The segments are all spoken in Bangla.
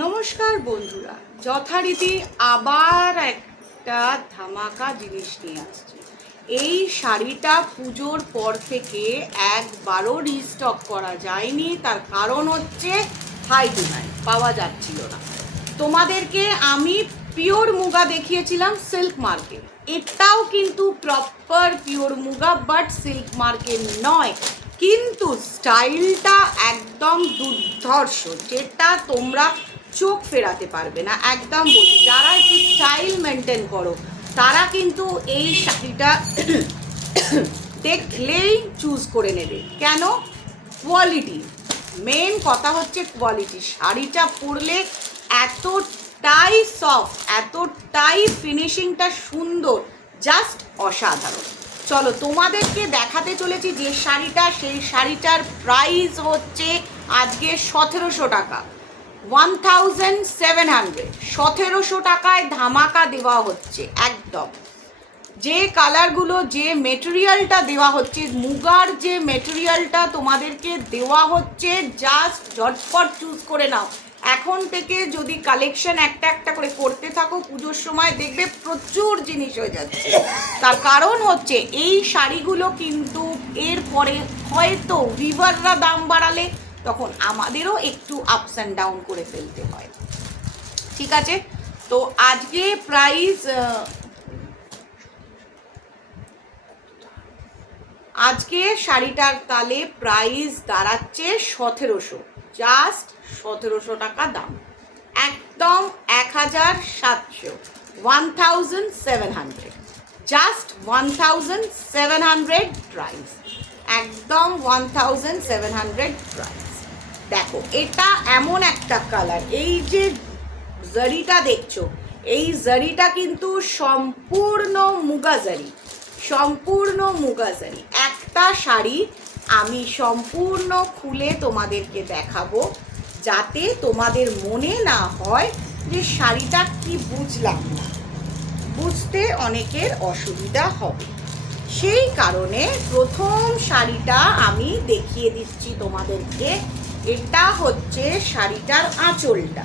নমস্কার বন্ধুরা, যথারীতি আবার একটা ধামাকা জিনিস নিয়ে আসছি। এই শাড়িটা পুজোর পর থেকে একবারও রিস্টক করা যায়নি। তার কারণ হচ্ছে হাই ডিমান্ড, পাওয়া যাচ্ছিল না। তোমাদেরকে আমি পিওর মুগা দেখিয়েছিলাম সিল্ক মার্কে, এটাও কিন্তু proper pure muga but silk মার্কে নয়, কিন্তু স্টাইলটা একদম দুর্ধর্ষ, যেটা তোমরা চোখ ফেরাতে পারবে না। একদম বলি, যারা একটু স্টাইল মেনটেন করো তারা কিন্তু এই শাড়িটা দেখলেই চুজ করে নেবে। কেন? কোয়ালিটি, মেন কথা হচ্ছে কোয়ালিটি। শাড়িটা পরলে এতটাই সফট, এতটাই ফিনিশিংটা সুন্দর, জাস্ট অসাধারণ। চলো তোমাদেরকে দেখাতে চলেছি যে শাড়িটা, সেই শাড়িটার প্রাইস হচ্ছে আজকে 1700 টাকা, 1700। 1700 টাকায় ধামাকা দেওয়া হচ্ছে একদম। যে কালারগুলো, যে মেটেরিয়ালটা দেওয়া হচ্ছে, মুগার যে মেটেরিয়ালটা তোমাদেরকে দেওয়া হচ্ছে, জাস্ট ঝটপট চুজ করে নাও। এখন থেকে যদি কালেকশন একটা একটা করে করতে থাকো, পুজোর সময় দেখবে প্রচুর জিনিস হয়ে যাচ্ছে। তার কারণ হচ্ছে এই শাড়িগুলো কিন্তু এরপরে হয়তো ভিভাররা দাম বাড়ালে তখন আমাদেরও একটু আপস অ্যান্ড ডাউন করে ফেলতে হয়। ঠিক আছে, তো আজকে প্রাইস, আজকে শাড়িটার তালে প্রাইস দাঁড়াচ্ছে 1700, জাস্ট 1700 টাকা দাম, একদম 1700, 1700, জাস্ট 1700 প্রাইস, একদম 1700 প্রাইস। দেখো, এটা এমন একটা কালার, এই যে জারিটা দেখছো, এই জারিটা কিন্তু সম্পূর্ণ মুগা জারি, সম্পূর্ণ মুগা জারি। একটা শাড়ি আমি সম্পূর্ণ খুলে তোমাদেরকে দেখাবো, যাতে তোমাদের মনে না হয় যে শাড়িটা কি বুঝলাম না, বুঝতে অনেকের অসুবিধা হবে। সেই কারণে প্রথম শাড়িটা আমি দেখিয়ে দিচ্ছি তোমাদেরকে। এটা হচ্ছে শাড়িটার আঁচলটা,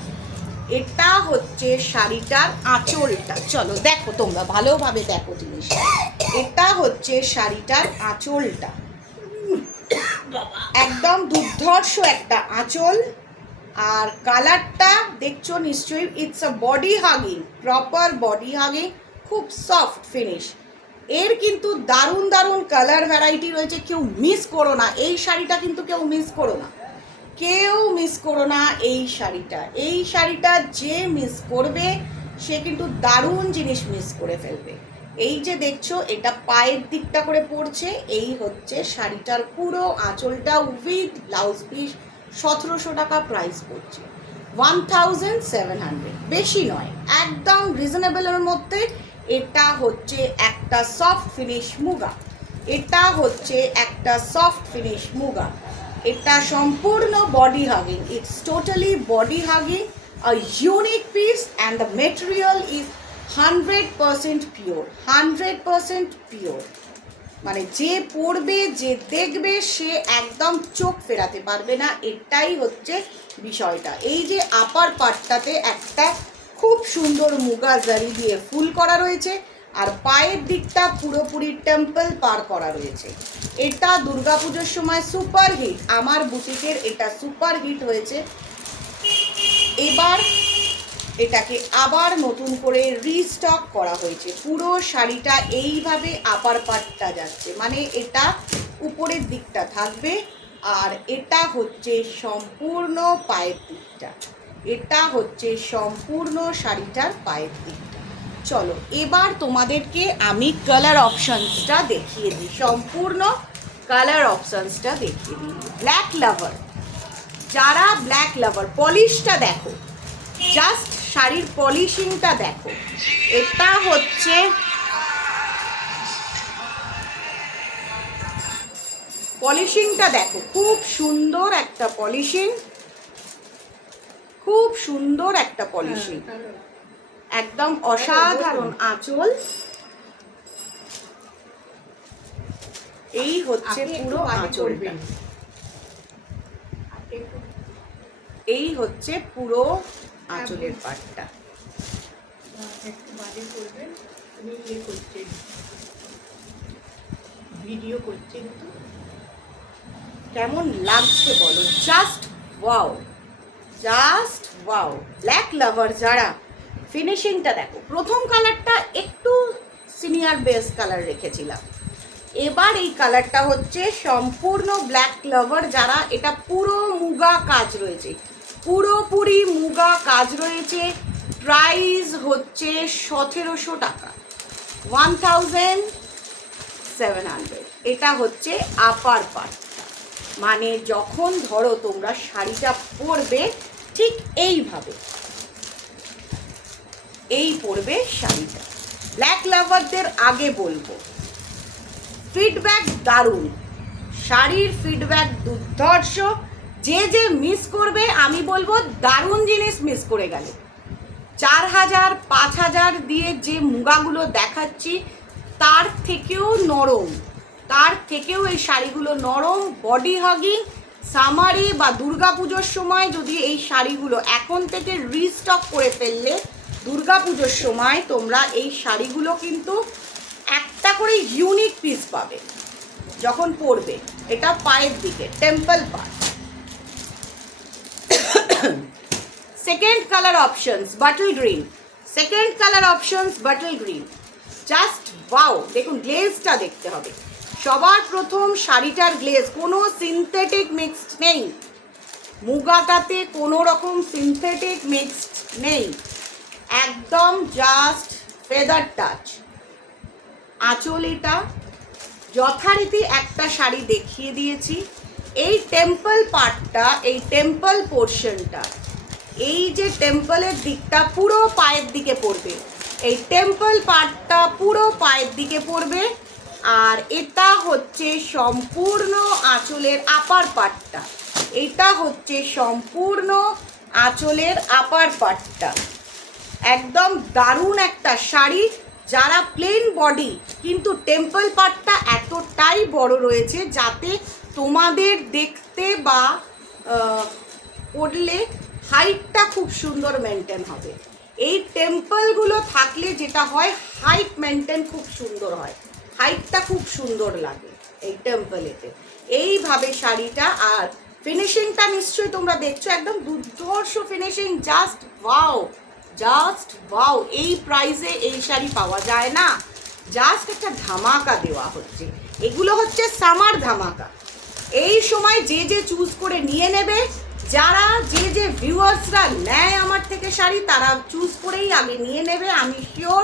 এটা হচ্ছে শাড়িটার আঁচলটা। চলো দেখো, তোমরা ভালোভাবে দেখো জিনিসটা। এটা হচ্ছে শাড়িটার আঁচলটা, একদম দুর্ধর্ষ একটা আঁচল। আর কালারটা দেখছো নিশ্চয়ই, it's a body hugging, proper body hugging, খুব সফট ফিনিশ। এর কিন্তু দারুণ দারুণ কালার ভ্যারাইটি রয়েছে, কেউ মিস করো না এই শাড়িটা, কিন্তু কেউ মিস করো না, কেউ মিস করো না এই শাড়িটা। এই শাড়িটা যে মিস করবে সে কিন্তু দারুণ জিনিস মিস করে ফেলবে। এই যে দেখছো, এটা পায়ের দিকটা করে পড়ছে, এই হচ্ছে শাড়িটার পুরো আঁচলটা উইথ ব্লাউজ পিস। 1700 টাকা প্রাইস পড়ছে, 1700, বেশি নয়, একদম রিজনেবলের মধ্যে। এটা হচ্ছে একটা সফট ফিনিশ মুগা, এটা হচ্ছে একটা সফট ফিনিশ মুগা। এটা সম্পূর্ণ body hugging, it's totally body hugging, a unique piece, and the material is 100% pure, 100% pure. মানে যে পড়বে, যে দেখবে, সে একদম চোখ ফেরাতে পারবে না, এটাই হচ্ছে বিষয়টা। এই যে আপার পাটটাতে একটা খুব সুন্দর মুগা জারি দিয়ে ফুল করা রয়েছে, আর পায়ের দিকটা পুরোপুরি টেম্পল পার করা রয়েছে। এটা দুর্গাপুজোর সময় সুপার হিট, আমার বুটিকের এটা সুপার হিট হয়েছে। এবার এটাকে আবার নতুন করে রিস্টক করা হয়েছে। পুরো শাড়িটা এইভাবে আপার পাটটা যাচ্ছে, মানে এটা উপরের দিকটা থাকবে, আর এটা হচ্ছে সম্পূর্ণ পায়ের দিকটা, এটা হচ্ছে সম্পূর্ণ শাড়িটার পায়ের দিকটা। চলো এবার তোমাদেরকে আমি কালার অপশানসটা দেখিয়ে দিই, সম্পূর্ণ কালার অপশানসটা দেখিয়ে দিই। ব্ল্যাক লাভার, যারা ব্ল্যাক লাভার, পলিশটা দেখো, জাস্ট শাড়ির পলিশিংটা দেখো। এটা হচ্ছে পলিশিংটা দেখো, খুব সুন্দর একটা পলিশিং, খুব সুন্দর একটা পলিশিং, একদম অসাধারণ আঁচল। এই হচ্ছে পুরো আঁচলটা। এই হচ্ছে পুরো আঁচলের পাটটা। একটু বাদে করবেন, আমি ইয়ে করছি, ভিডিও করছি। তো কেমন লাগছে বলো? Just wow, just wow. Black লাভার যারা, ফিনিশিংটা দেখো। প্রথম কালারটা একটু সিনিয়র বেস কালার রেখেছিলাম, এবার এই কালারটা হচ্ছে সম্পূর্ণ ব্ল্যাক লাভার যারা, এটা পুরো মুগা কাজ রয়েছে, পুরোপুরি মুগা কাজ রয়েছে। প্রাইস হচ্ছে 1700 টাকা, 1700। এটা হচ্ছে আপার পার্ট, মানে যখন ধরো তোমরা শাড়িটা পরবে ঠিক এইভাবে, এই পরবে শাড়িটা। ব্ল্যাক লাভারদের আগে বলবো, ফিডব্যাক দারুণ, শাড়ির ফিডব্যাক দুর্ধর্ষ। যে যে মিস করবে আমি বলবো দারুণ জিনিস মিস করে গেলে। 4000 5000 দিয়ে যে মুগাগুলো দেখাচ্ছি তার থেকেও নরম, তার থেকেও এই শাড়িগুলো নরম, বডি হাগিং। সামারে বা দুর্গাপুজোর সময় যদি এই শাড়িগুলো এখন থেকে রিস্টক করে ফেললে, দুর্গাপুজোর সময় তোমরা এই শাড়িগুলো কিন্তু একটা করে ইউনিক পিস পাবে যখন পরবে। এটা পায়ের দিকে temple part. Second colour options bottle green, second colour options bottle green. Just wow, দেখুন গ্লেজটা দেখতে হবে। সবার প্রথম শাড়িটার গ্লেজ, কোনো সিনথেটিক মিক্সড নেই, মুগাটাতে কোনো রকম সিনথেটিক মিক্সড নেই, একদম জাস্ট ফেদার টাচ। আঁচল এটা যথারীতি একটা শাড়ি দেখিয়ে দিয়েছি। এই টেম্পল পার্টটা, এই টেম্পল পোর্শনটা, এই যে টেম্পলের দিকটা পুরো পায়ের দিকে পড়বে, এই টেম্পল পার্টটা পুরো পায়ের দিকে পড়বে। আর এটা হচ্ছে সম্পূর্ণ আঁচলের আপার পার্টটা, এটা হচ্ছে সম্পূর্ণ আঁচলের আপার পার্টটা। একদম দারুণ একটা শাড়ি। যারা প্লেন বডি কিন্তু টেম্পল পার্টটা এতটাই বড় রয়েছে যাতে তোমাদের দেখতে বা পরলে হাইটটা খুব সুন্দর মেনটেন হবে। এই টেম্পলগুলো থাকলে যেটা হয়, হাইট মেনটেন খুব সুন্দর হয়, হাইটটা খুব সুন্দর লাগে এই টেম্পলেতে। এইভাবে শাড়িটা, আর ফিনিশিংটা নিশ্চয়ই তোমরা দেখছো, একদম দুর্ধর্ষ finishing. Just wow, just wow. এই প্রাইসে এই শাড়ি পাওয়া যায় না, জাস্ট একটা ধামাকা দেওয়া হচ্ছে। এগুলো হচ্ছে সামার ধামাকা। এই সময় যে যে চুজ করে নিয়ে নেবে, যারা যে যে ভিউয়ার্সরা নেয় আমার থেকে শাড়ি, তারা চুজ করেই আগে নিয়ে নেবে, আমি শিওর,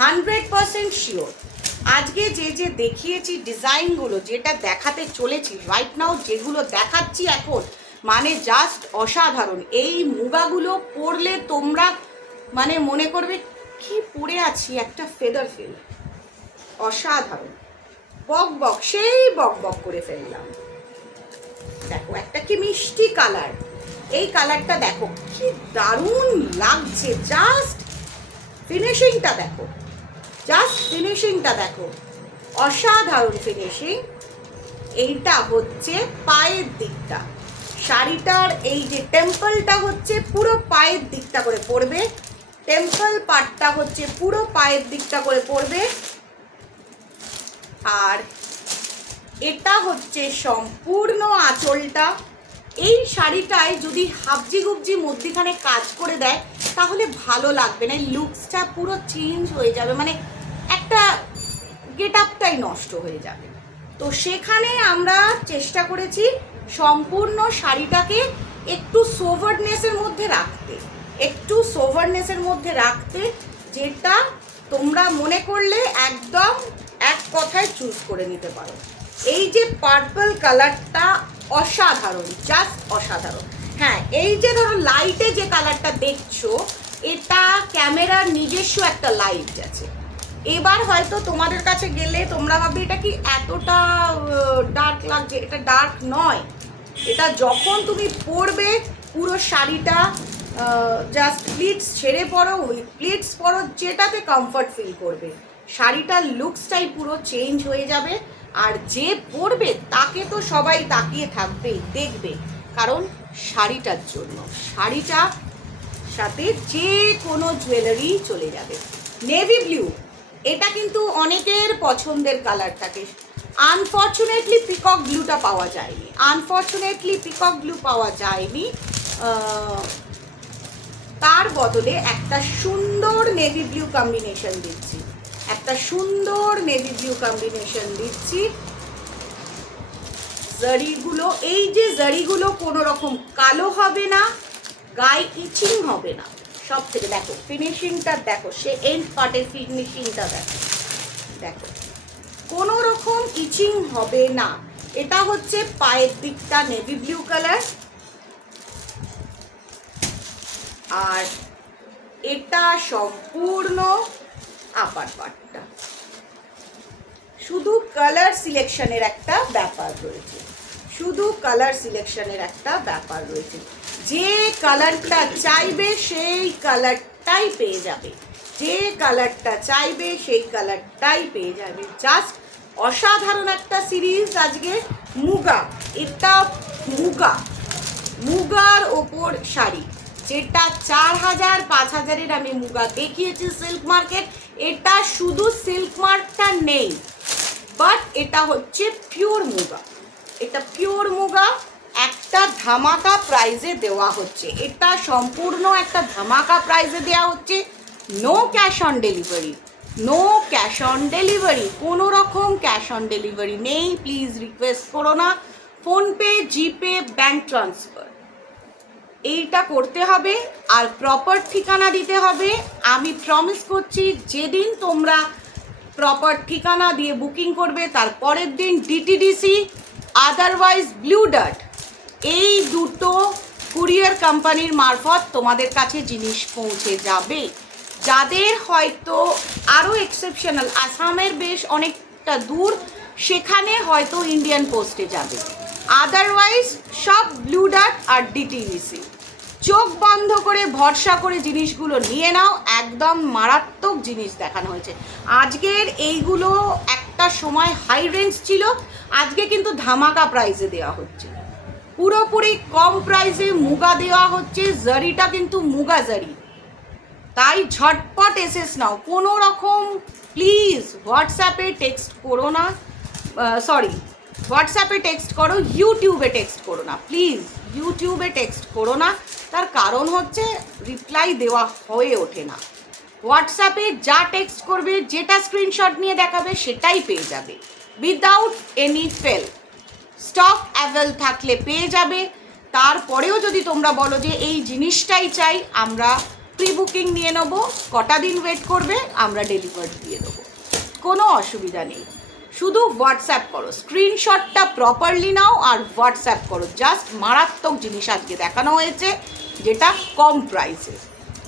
100% শিওর। আজকে যে যে দেখিয়েছি ডিজাইনগুলো, যেটা দেখাতে চলেছি রাইট নাও, যেগুলো দেখাচ্ছি এখন, মানে জাস্ট অসাধারণ। এই মুগাগুলো পরলে তোমরা মানে মনে করবে কি পরে আছি, একটা ফেদার ফিল, অসাধারণ। বক বক, সেই বক বক করে ফেললাম। দেখো একটা কি মিষ্টি কালার, এই কালারটা দেখো কি দারুণ লাগছে। জাস্ট ফিনিশিংটা দেখো, জাস্ট ফিনিশিংটা দেখো, অসাধারণ ফিনিশিং। এইটা হচ্ছে পায়ের দিকটা, শাড়িটার এই যে টেম্পলটা হচ্ছে পুরো পায়ের দিকটা করে পড়বে, টেম্পল পার্টটা হচ্ছে পুরো পায়ের দিকটা করে পড়বে। আর এটা হচ্ছে সম্পূর্ণ আঁচলটা। এই শাড়িটায় যদি হাবজি গুবজি মধ্যিখানে কাজ করে দেয় তাহলে ভালো লাগবে না, লুকসটা পুরো চেঞ্জ হয়ে যাবে, মানে একটা গেট আপটাই নষ্ট হয়ে যাবে। তো সেখানে আমরা চেষ্টা করেছি সম্পূর্ণ শাড়িটাকে একটু সোভারনেসের মধ্যে রাখতে, একটু সোভারনেসের মধ্যে রাখতে, যেটা তোমরা মনে করলে একদম এক কথায় চুজ করে নিতে পারো। এই যে পার্পল কালারটা অসাধারণ, জাস্ট অসাধারণ। হ্যাঁ, এই যে ধরো লাইটে যে কালারটা দেখছো, এটা ক্যামেরার নিজস্ব একটা লাইট আছে। এবার হয়তো তোমাদের কাছে গেলে তোমরা ভাববে এটা কি এতটা ডার্ক লাগছে, এটা ডার্ক নয়। এটা যখন তুমি পরবে পুরো শাড়িটা জাস্ট প্লিটস ছেড়ে পরো, উইথ প্লিটস পরো, যেটাতে কমফর্ট ফিল করবে, শাড়িটার লুকসটাই পুরো চেঞ্জ হয়ে যাবে। আর যে পরবে তাকে তো সবাই তাকিয়ে থাকবেই, দেখবে, কারণ শাড়িটার জন্য। শাড়িটা সাথে যে কোনো জুয়েলারি চলে যাবে। নেভি ব্লু, এটা কিন্তু অনেকের পছন্দের কালার থাকে। আনফর্চুনেটলি পিকক ব্লুটা পাওয়া যায়নি, তার বদলে একটা সুন্দর নেভি ব্লু কম্বিনেশন দিচ্ছি। জারিগুলো, এই যে জারিগুলো কোনো রকম কালো হবে না, গায়ে ইচিং হবে না। সব থেকে দেখো ফিনিশিংটা, দেখো সে এন্ড পার্টের ফিনিশিংটা দেখো কোনো রকম ইচিং হবে না। এটা হচ্ছে পায়ের দিকটা নেভি ব্লু কালার, আর এটা সম্পূর্ণ আপার পার্টটা। শুধু কালার সিলেকশনের একটা ব্যাপার রয়েছে, যে কালারটা চাইবে সেই কালারটাই পেয়ে যাবে, জাস্ট অসাধারণ একটা সিরিজ আজকে। মুগা, এটা মুগার ওপর শাড়ি, যেটা 4000-5000-এর আমি মুগা দেখিয়েছি সিল্ক মার্কেট। এটা শুধু সিল্ক মার্কটা নেই, বাট এটা হচ্ছে পিওর মুগা, একটা ধামাকা প্রাইজে দেওয়া হচ্ছে। এটা সম্পূর্ণ একটা ধামাকা প্রাইজে দেওয়া হচ্ছে। নো ক্যাশ অন ডেলিভারি, কোনো রকম ক্যাশ অন ডেলিভারি নেই। প্লিজ রিকোয়েস্ট করো না। ফোনপে, জিপে, ব্যাংক ট্রান্সফার এইটা করতে হবে, আর প্রপার ঠিকানা দিতে হবে। আমি প্রমিস করছি, যেদিন তোমরা প্রপার ঠিকানা দিয়ে বুকিং করবে তার পরের দিন ডিটিডিসি, আদারওয়াইজ ব্লু ডার্ট, এই দুটো কুরিয়ার কোম্পানির মারফত তোমাদের কাছে জিনিস পৌঁছে যাবে। যাদের হয়তো আরও এক্সেপশনাল, আসামের বেশ অনেকটা দূর, সেখানে হয়তো ইন্ডিয়ান পোস্টে যাবে। আদারওয়াইজ সব ব্লু ডার্ট আর ডিটিডিসি। চোখ বন্ধ করে ভরসা করে জিনিসগুলো নিয়ে নাও, একদম মারাত্মক জিনিস দেখানো হয়েছে আজকের। এইগুলো একটা সময় হাই রেঞ্জ ছিল, আজকে কিন্তু ধামাকা প্রাইসে দেওয়া হচ্ছে, পুরোপুরি কম প্রাইসে মুগা দেওয়া হচ্ছে। জারিটা কিন্তু মুগা জারি, তাই ঝটপট এসেস নাও। কোনো রকম প্লিজ হোয়াটসঅ্যাপে টেক্সট করো না, হোয়াটসঅ্যাপে টেক্সট করো, ইউটিউবে টেক্সট করো না, প্লিজ ইউটিউবে টেক্সট করো না। তার কারণ হচ্ছে রিপ্লাই দেওয়া হয়ে ওঠে না। হোয়াটসঅ্যাপে যা টেক্সট করবে, যেটা স্ক্রিনশট নিয়ে দেখাবে, সেটাই পেয়ে যাবে without any fail. Stock avail থাকলে পেয়ে যাবে। তারপরেও যদি তোমরা বলো যে এই জিনিসটাই চাই, আমরা প্রি বুকিং নিয়ে নেবো, কটা দিন ওয়েট করবে, আমরা ডেলিভার দিয়ে দেবো, কোনো অসুবিধা নেই। শুধু হোয়াটসঅ্যাপ করো, স্ক্রিনশটটা প্রপারলি নাও আর হোয়াটসঅ্যাপ করো। জাস্ট মারাত্মক জিনিস আজকে দেখানো হয়েছে, যেটা কম প্রাইসে।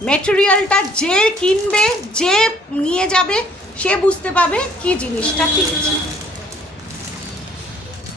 মেটেরিয়ালটা যে কিনবে, যে নিয়ে যাবে, সে বুঝতে পারবে কি জিনিসটা পেয়েছে।